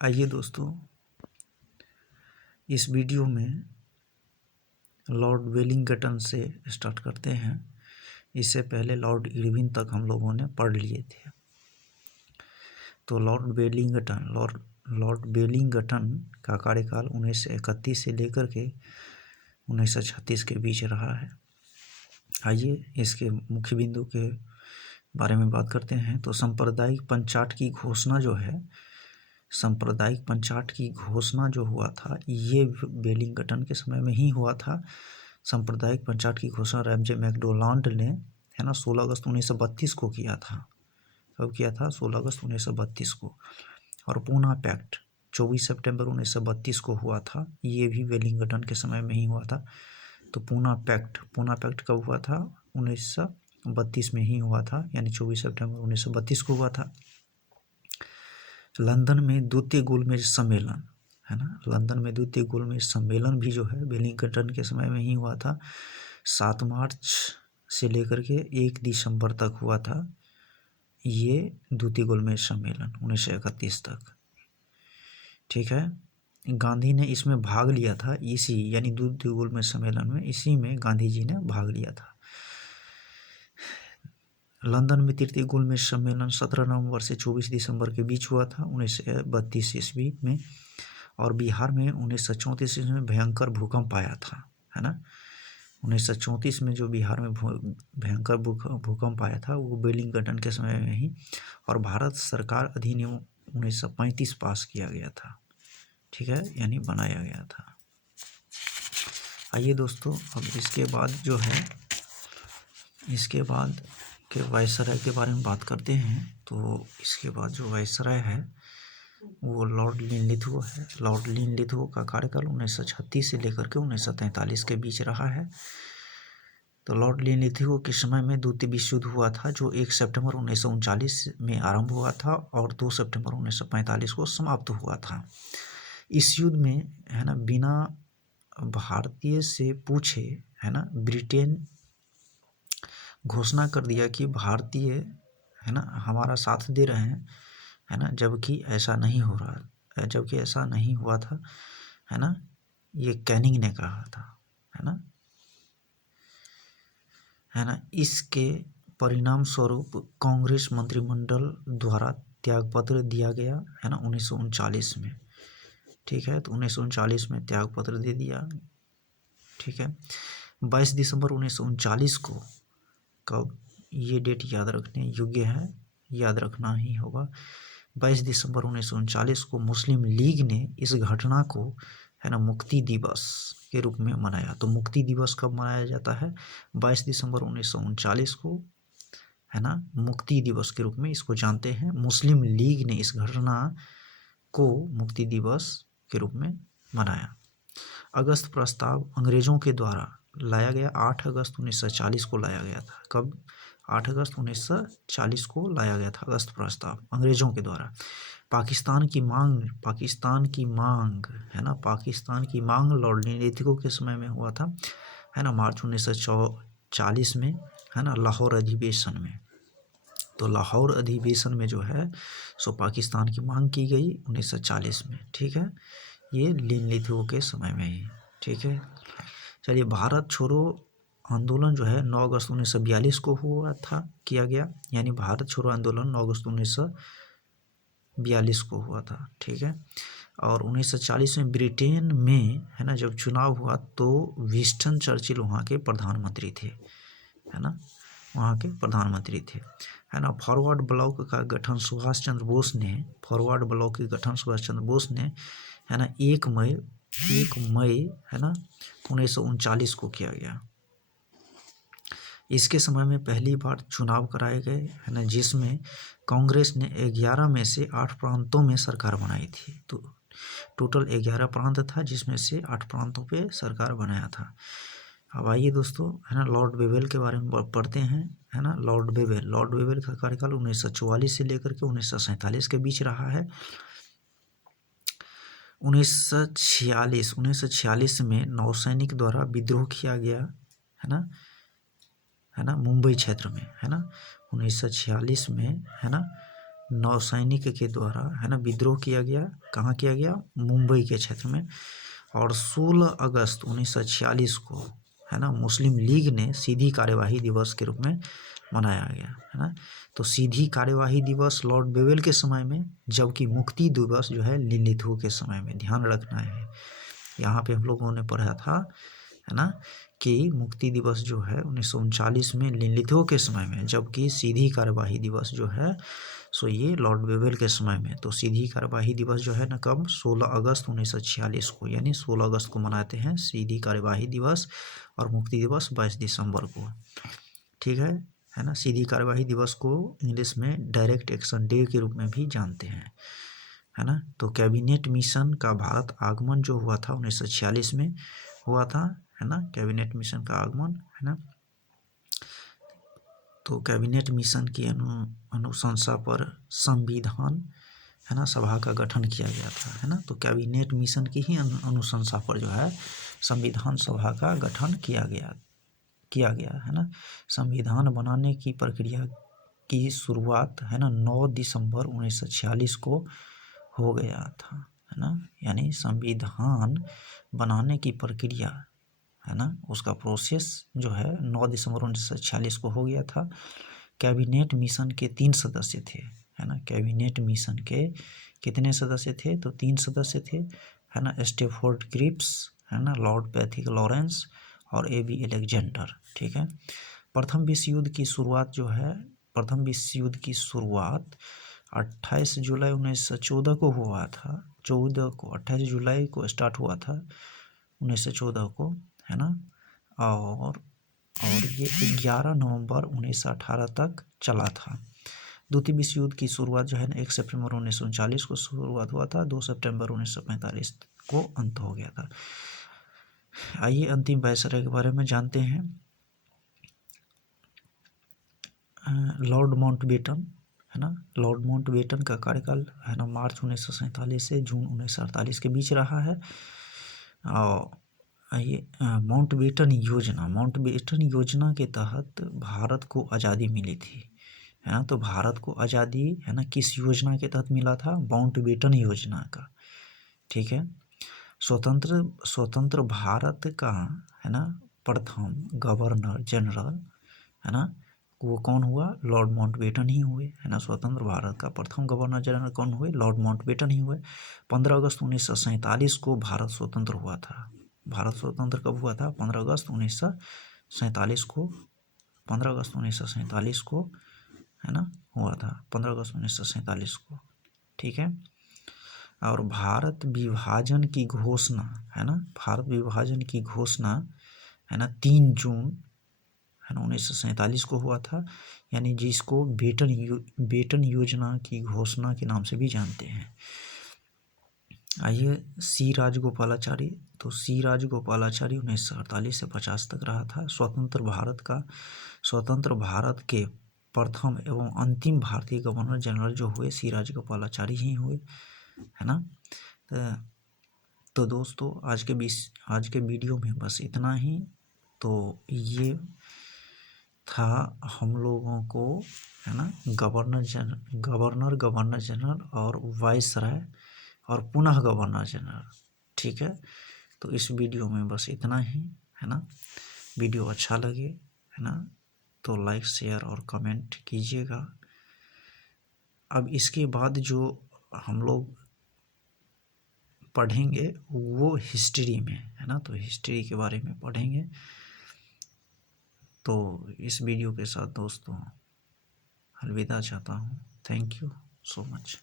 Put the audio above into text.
आइए दोस्तों, इस वीडियो में लॉर्ड वेलिंगटन से स्टार्ट करते हैं। इससे पहले लॉर्ड इरविन तक हम लोगों ने पढ़ लिए थे। तो लॉर्ड वेलिंगटन का कार्यकाल 1931 से लेकर के 1936 के बीच रहा है। आइए इसके मुख्य बिंदु के बारे में बात करते हैं। तो सांप्रदायिक पंचाट की घोषणा जो है, सांप्रदायिक पंचाट की घोषणा जो हुआ था, ये वेलिंगटन के समय में ही हुआ था। सांप्रदायिक पंचाट की घोषणा रैमजे मैकडोनाल्ड ने, है ना, 16 अगस्त 1932 को किया था। कब किया था? 16 अगस्त 1932 को। और पूना पैक्ट 24 सितंबर 1932 को हुआ था। ये भी वेलिंगटन के समय में ही हुआ था। तो पूना पैक्ट कब हुआ था? 1932 में ही हुआ था, यानी 24 सितंबर 1932 को हुआ था। लंदन में द्वितीय गोलमेज सम्मेलन, है ना, लंदन में द्वितीय गोलमेज सम्मेलन भी जो है वेलिंगटन के समय में ही हुआ था। 7 मार्च से लेकर के 1 दिसंबर तक हुआ था ये द्वितीय गोलमेज सम्मेलन 1931 तक। ठीक है, गांधी ने इसमें भाग लिया था, इसी यानी द्वितीय गोलमेज सम्मेलन में, इसी में गांधी जी ने भाग लिया था। लंदन में तृतीय गोलमेज सम्मेलन 17 नवंबर से 24 दिसंबर के बीच हुआ था 1932 ईस्वी में। और बिहार में 1934 ईस्वी में भयंकर भूकंप आया था, है ना। 1934 में जो बिहार में भयंकर भूकंप आया था वो वेलिंगटन के समय में ही। और भारत सरकार अधिनियम 1935 पास किया गया था। ठीक है, यानी बनाया गया था। आइए दोस्तों, अब इसके बाद जो है, इसके बाद के वायसराय के बारे में बात करते हैं। तो इसके बाद जो वायसराय है वो लॉर्ड लिनलिथगो है। लॉर्ड लिनलिथगो का कार्यकाल 1936 से लेकर के 1943 के बीच रहा है। तो लॉर्ड लिनलिथगो के समय में द्वितीय विश्व युद्ध हुआ था, जो 1 सितंबर 1939 में आरंभ हुआ था और 2 सितंबर 1945 को समाप्त हुआ था। इस युद्ध में, है ना, बिना भारतीय से पूछे, है ना, ब्रिटेन घोषणा कर दिया कि भारतीय, है ना, हमारा साथ दे रहे हैं, है ना, जबकि ऐसा नहीं हो रहा है, जबकि ऐसा नहीं हुआ था, है ना। ये कैनिंग ने कहा था, है ना। इसके परिणाम स्वरूप कांग्रेस मंत्रिमंडल द्वारा त्यागपत्र दिया गया, है ना, 1939 में। ठीक है, तो 1939 में त्यागपत्र दे दिया। ठीक है, 22 दिसंबर 1939 को, कब, ये डेट याद रखने योग्य है, याद रखना ही होगा। 22 दिसंबर 1939 को मुस्लिम लीग ने इस घटना को, है ना, मुक्ति दिवस के रूप में मनाया। तो मुक्ति दिवस कब मनाया जाता है? 22 दिसंबर 1939 को, है ना, मुक्ति दिवस के रूप में इसको जानते हैं। मुस्लिम लीग ने इस घटना को मुक्ति दिवस के रूप में मनाया। अगस्त प्रस्ताव अंग्रेजों के द्वारा लाया गया, 8 अगस्त 1940 को लाया गया था। कब? 8 अगस्त 1940 को लाया गया था अगस्त प्रस्ताव अंग्रेजों के द्वारा। पाकिस्तान की मांग, है ना, पाकिस्तान की मांग लॉर्ड लिनलिथगो के समय में हुआ था, है ना, मार्च 1940 में, है ना, लाहौर अधिवेशन में। तो लाहौर अधिवेशन में जो है सो पाकिस्तान की मांग की गई 1940 में। ठीक है, ये लिनलिथगो के समय में ही। ठीक है, चलिए, भारत छोड़ो आंदोलन जो है 9 अगस्त 1942 को हुआ था, किया गया, यानी भारत छोड़ो आंदोलन 9 अगस्त 1942 को हुआ था। ठीक है, और 1940 में ब्रिटेन में, है ना, जब चुनाव हुआ तो विंस्टन चर्चिल वहाँ के प्रधानमंत्री थे, है ना, वहाँ के प्रधानमंत्री थे, है ना। फॉरवर्ड ब्लॉक का गठन सुभाष चंद्र बोस ने, फॉरवर्ड ब्लॉक के गठन सुभाष चंद्र बोस ने, है ना, 1 मई, है ना, 1939 को किया गया। इसके समय में पहली बार चुनाव कराए गए, है ना, जिसमें कांग्रेस ने 11 में से 8 प्रांतों में सरकार बनाई थी। तो टोटल 11 प्रांत था, जिसमें से 8 प्रांतों पे सरकार बनाया था। अब आइए दोस्तों, है ना, लॉर्ड वेवेल के बारे में पढ़ते हैं, है ना। लॉर्ड वेवेल का कार्यकाल 1944 से लेकर के 1947 के बीच रहा है। 1946 में नौसैनिक द्वारा विद्रोह किया गया, है ना, मुंबई क्षेत्र में, है ना। 1946 में, है ना, नौसैनिक के द्वारा है ना विद्रोह किया गया। कहाँ किया गया? मुंबई के क्षेत्र में। और 16 अगस्त 1946 को है ना मुस्लिम लीग ने सीधी कार्यवाही दिवस के रूप में मनाया गया है ना। तो सीधी कार्यवाही दिवस लॉर्ड बेवेल के समय में, जबकि मुक्ति दिवस जो है लिलिथो के समय में। ध्यान रखना है, यहाँ पे हम लोगों ने पढ़ा था है ना कि मुक्ति दिवस जो है 1939 में लिलिथो के समय में, जबकि सीधी कार्यवाही दिवस जो है सो ये लॉर्ड बेवेल के समय में। तो सीधी कार्यवाही दिवस जो है ना कब? 16 अगस्त 1946 को, यानी 16 अगस्त को मनाते हैं सीधी कार्यवाही दिवस, और मुक्ति दिवस 22 दिसंबर को। ठीक है ना। सीधी कार्यवाही दिवस को इंग्लिश में डायरेक्ट एक्शन डे के रूप में भी जानते हैं है ना। तो कैबिनेट मिशन का भारत आगमन जो हुआ था 1946 में हुआ था है ना। कैबिनेट मिशन का आगमन है ना। तो कैबिनेट मिशन की अनुशंसा पर संविधान है ना सभा का गठन किया गया था है ना। तो कैबिनेट मिशन की ही अनुशंसा पर जो है संविधान सभा का गठन किया गया है ना। संविधान बनाने की प्रक्रिया की शुरुआत है ना 9 दिसंबर 1946 को हो गया था है ना। यानी संविधान बनाने की प्रक्रिया है ना उसका प्रोसेस जो है 9 दिसंबर 1946 को हो गया था। कैबिनेट मिशन के 3 सदस्य थे है ना। कैबिनेट मिशन के कितने सदस्य थे? तो 3 सदस्य थे है ना। स्टेफोर्ड क्रिप्स है ना, लॉर्ड पैथिक लॉरेंस और A.B. अलेक्जेंडर। ठीक है। प्रथम विश्व युद्ध की शुरुआत जो है, प्रथम विश्व युद्ध की शुरुआत 28 जुलाई 1914 को हुआ था। 28 जुलाई को स्टार्ट हुआ था 1914 को है ना। और ये 11 नवंबर 1918 तक चला था। द्वितीय विश्व युद्ध की शुरुआत जो है ना 1 सितंबर 1939 को शुरुआत हुआ था, 2 सितंबर 1945 को अंत हो गया था। आइए अंतिम वायसराय के बारे में जानते हैं। लॉर्ड माउंटबेटन है ना। लॉर्ड माउंटबेटन का कार्यकाल है ना मार्च 1947 से जून 1948 के बीच रहा है। और ये माउंटबेटन योजना के तहत भारत को आज़ादी मिली थी है ना। तो भारत को आज़ादी है ना किस योजना के तहत मिला था? माउंटबेटन योजना का। ठीक है। स्वतंत्र भारत का है ना प्रथम गवर्नर जनरल है ना वो कौन हुआ? लॉर्ड माउंटबेटन ही हुए है ना। स्वतंत्र भारत का प्रथम गवर्नर जनरल कौन हुए? लॉर्ड माउंटबेटन ही हुए। 15 अगस्त 1947 को भारत स्वतंत्र हुआ था। भारत स्वतंत्र कब हुआ था? 15 अगस्त 1947 को। 15 अगस्त 1947 को है ना हुआ था, 15 अगस्त 1947 को। ठीक है। और भारत विभाजन की घोषणा है ना, भारत विभाजन की घोषणा है ना 3 जून है ना 1947 को हुआ था, यानी जिसको बेटन योजना की घोषणा के नाम से भी जानते हैं। आइए सी राजगोपालाचारी। तो सी राजगोपालाचारी 1948 से 50 तक रहा था। स्वतंत्र भारत के प्रथम एवं अंतिम भारतीय गवर्नर जनरल जो हुए सी राजगोपालाचारी ही हुए है ना। तो दोस्तों आज के वीडियो में बस इतना ही। तो ये था हम लोगों को है ना गवर्नर जनरल और वाइसराय और पुनः गवर्नर जनरल। ठीक है। तो इस वीडियो में बस इतना ही है ना। वीडियो अच्छा लगे है ना तो लाइक शेयर और कमेंट कीजिएगा। अब इसके बाद जो हम लोग पढ़ेंगे वो हिस्ट्री में है ना, तो हिस्ट्री के बारे में पढ़ेंगे। तो इस वीडियो के साथ दोस्तों अलविदा चाहता हूँ। Thank you so much.